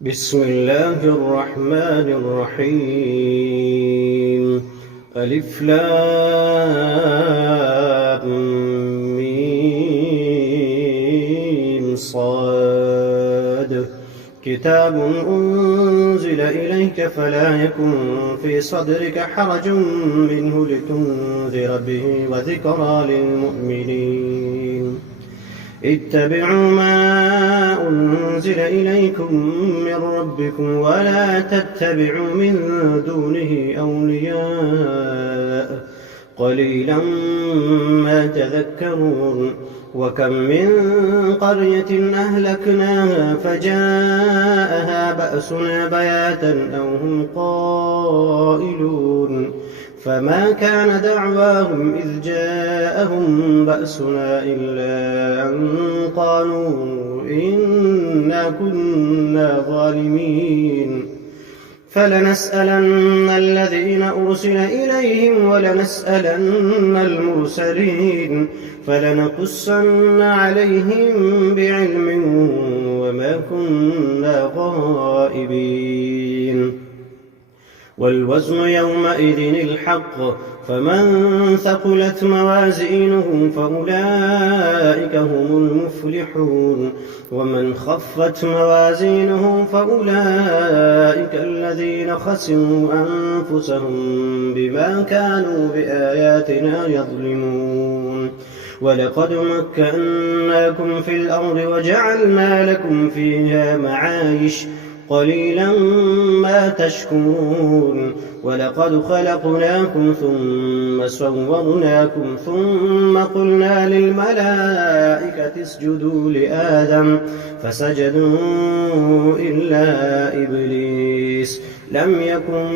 بسم الله الرحمن الرحيم. ألف لام ميم صاد. كتاب أنزل إليك فلا يكن في صدرك حرج منه لتنذر به وذكرى للمؤمنين. اتبعوا ما أنزل إليكم من ربكم ولا تتبعوا من دونه أولياء قليلا ما تذكرون. وكم من قرية أهلكناها فجاءها بأسنا بياتا أو هم قائلون فما كان دعواهم إذ جاءهم بأسنا إلا أن قالوا إنا كنا ظالمين. فلنسألن الذين أرسل إليهم ولنسألن المرسلين فلنقصن عليهم بعلم وما كنا غائبين. والوزن يومئذ الحق فمن ثقلت موازينه فأولئك هم المفلحون ومن خفت موازينه فأولئك الذين خسروا أنفسهم بما كانوا بآياتنا يظلمون. ولقد مكناكم في الأرض وجعلنا لكم فيها معايش قليلا ما تشكرون. ولقد خلقناكم ثم صورناكم ثم قلنا للملائكة اسجدوا لآدم فسجدوا إلا إبليس لم يكن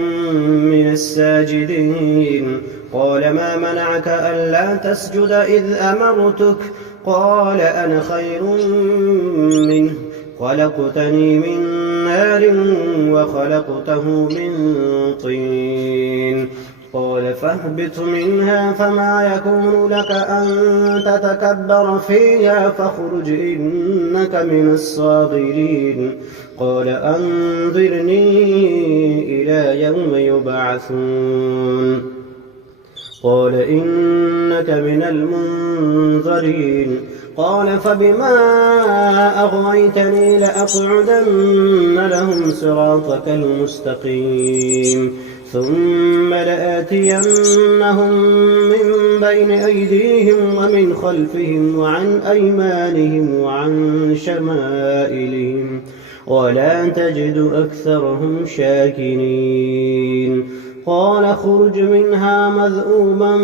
من الساجدين. قال ما منعك ألا تسجد إذ أمرتك؟ قال أنا خير منه خلقتني من نار وخلقته من طين. قال فاهبط منها فما يكون لك أن تتكبر فيها فاخرج إنك من الصاغرين. قال أنظرني إلى يوم يبعثون. قال إنك من المنظرين. قال فبما أغويتني لأقعدن لهم صراطك المستقيم ثم لآتينهم من بين أيديهم ومن خلفهم وعن أيمانهم وعن شمائلهم ولا تجد أكثرهم شاكرين. قال اخرج منها مذءوما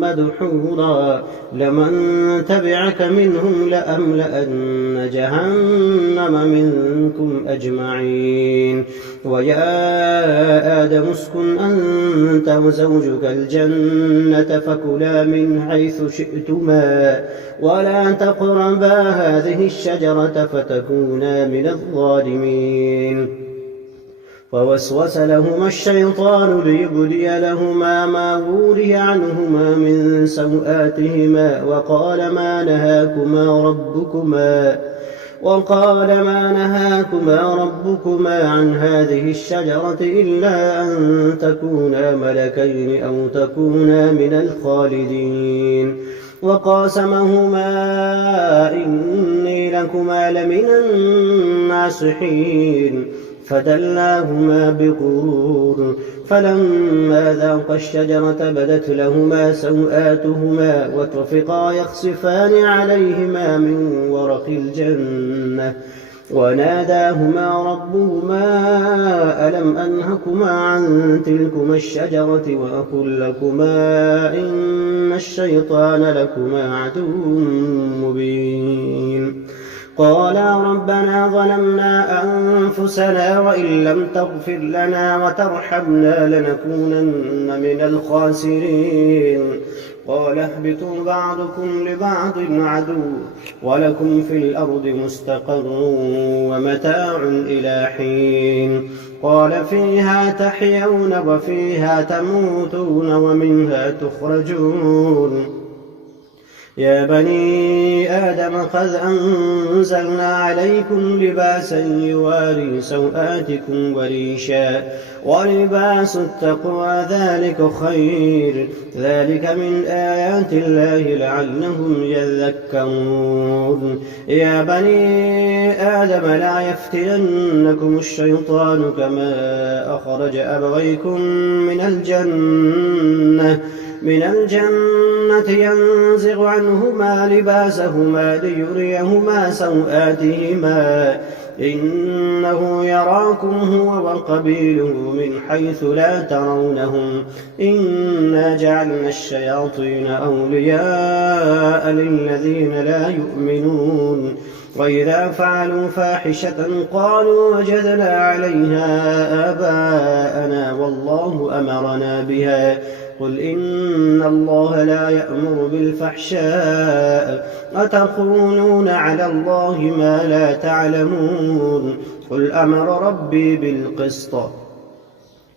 مدحورا لمن تبعك منهم لأملأن جهنم منكم أجمعين. ويا آدم اسكن أنت وزوجك الجنة فكلا من حيث شئتما ولا تقربا هذه الشجرة فتكونا من الظالمين. فوسوس لهما الشيطان ليبدي لهما ما وري عنهما من سوآتهما وقال ما نهاكما ربكما عن هذه الشجرة إلا أن تكونا ملكين أو تكونا من الخالدين. وقاسمهما إني لكما لمن الناصحين فدلاهما بغرور. فلما ذاقا الشجرة بدت لهما سوآتهما وطفقا يخصفان عليهما من ورق الجنة وناداهما ربهما ألم أنهكما عن تلكما الشجرة وأقل لكما إن الشيطان لكما عدو مبين. قالا ربنا ظلمنا أنفسنا وإن لم تغفر لنا وترحمنا لنكونن من الخاسرين. قال اهبطوا بعضكم لبعض عدو ولكم في الأرض مستقر ومتاع إلى حين. قال فيها تحيون وفيها تموتون ومنها تخرجون. يا بني آدم قد أنزلنا عليكم لباسا يواري سوآتكم وريشا ولباس التقوى ذلك خير ذلك من آيات الله لعلهم يذكرون يا بني آدم لا يفتننكم الشيطان كما أخرج أبويكم من الجنة ينزغ عنهما لباسهما ليريهما سوآتهما إنه يراكم هو وقبيله من حيث لا ترونهم إنا جعلنا الشياطين أولياء للذين لا يؤمنون وإذا فعلوا فاحشة قالوا وجدنا عليها آباءنا والله أمرنا بها قل إن الله لا يأمر بالفحشاء أتقولون على الله ما لا تعلمون قل أمر ربي بالقسط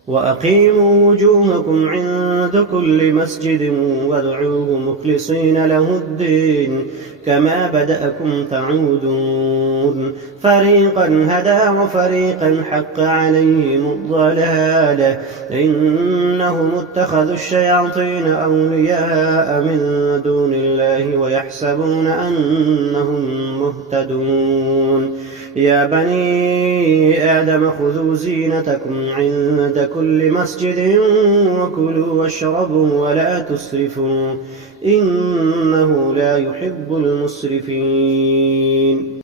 وأقيموا وجوهكم عند كل مسجد وادعوه مخلصين له الدين كما بدأكم تعودون فريقا هدى وفريقا حق عليهم الضلالة إنهم اتخذوا الشياطين أولياء من دون الله ويحسبون أنهم مهتدون يا بني آدم خذوا زينتكم عند كل مسجد وكلوا واشربوا ولا تسرفوا إنه لا يحب المسرفين